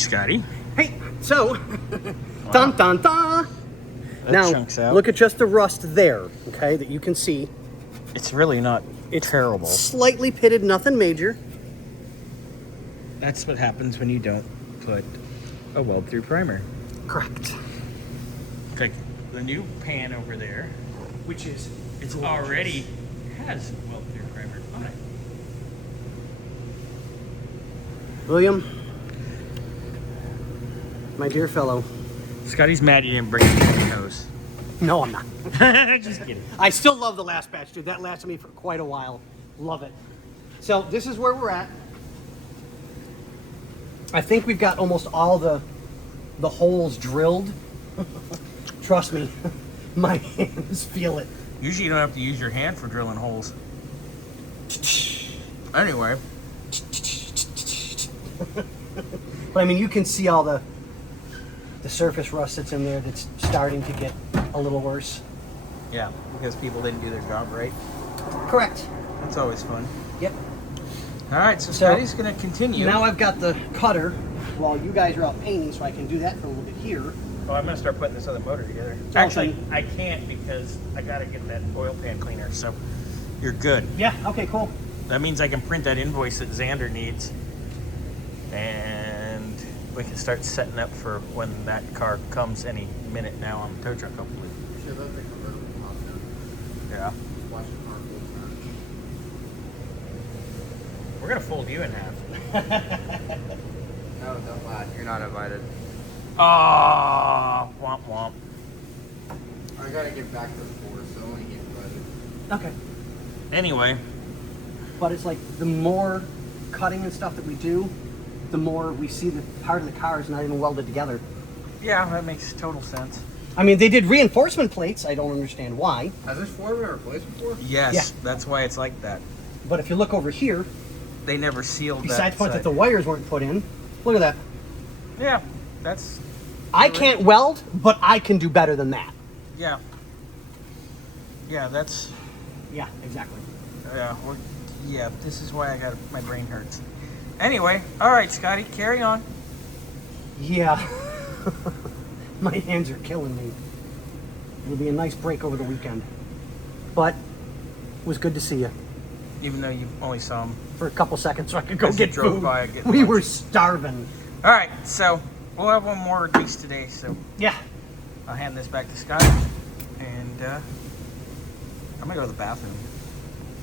Scotty. Hey, so, dun dun dun. That Now, chunks out. look at just the rust there, okay, that you can see. It's really not terrible. Slightly pitted, nothing major. That's what happens when you don't put a weld-through primer. Correct. Like the new pan over there, which is, it's already has weld-through primer on it. William, my dear fellow. Scotty's mad you didn't bring any hose. No, I'm not. Just kidding. I still love the last batch, dude. That lasted me for quite a while. Love it. So this is where we're at. I think we've got almost all the holes drilled. Trust me, my hands feel it. Usually you don't have to use your hand for drilling holes. Anyway. But I mean, you can see all the surface rust that's in there that's starting to get a little worse. Yeah, because people didn't do their job right. Correct. That's always fun. Yep. All right, so Scotty's going to continue. Now I've got the cutter while you guys are out painting, so I can do that for a little bit here. Well, I'm going to start putting this other motor together. So Actually, I can't because I got to get that oil pan cleaner, so you're good. Yeah, okay, cool. That means I can print that invoice that Xander needs, and we can start setting up for when that car comes any minute now on the tow truck, hopefully. Should have the convertible option. Yeah. Watch the car full turn. We're going to fold you in half. No, don't lie. You're not invited. Oh, womp womp. I gotta get back to the Ford, so I only get invited. Okay. Anyway, But it's like the more cutting and stuff that we do, the more we see the part of the car is not even welded together. yeah, that makes total sense. I mean, they did reinforcement plates. I don't understand why. Has this Ford been replaced before? Yes, Yeah. that's why it's like that. But if you look over here, They never sealed besides that the point that side. the wires weren't put in, look at that. Yeah, that's... I can't weld, but I can do better than that. Yeah. Yeah, that's... Yeah, exactly. Yeah, this is why my brain hurts. Anyway, all right, Scotty, carry on. Yeah. My hands are killing me. It'll be a nice break over the weekend. But it was good to see you Even though you only saw him. for a couple seconds so I could go As you get drove food. by, get We lunch. were starving. All right, so we'll have one more release today, so Yeah. I'll hand this back to Scotty, and I'm going to go to the bathroom.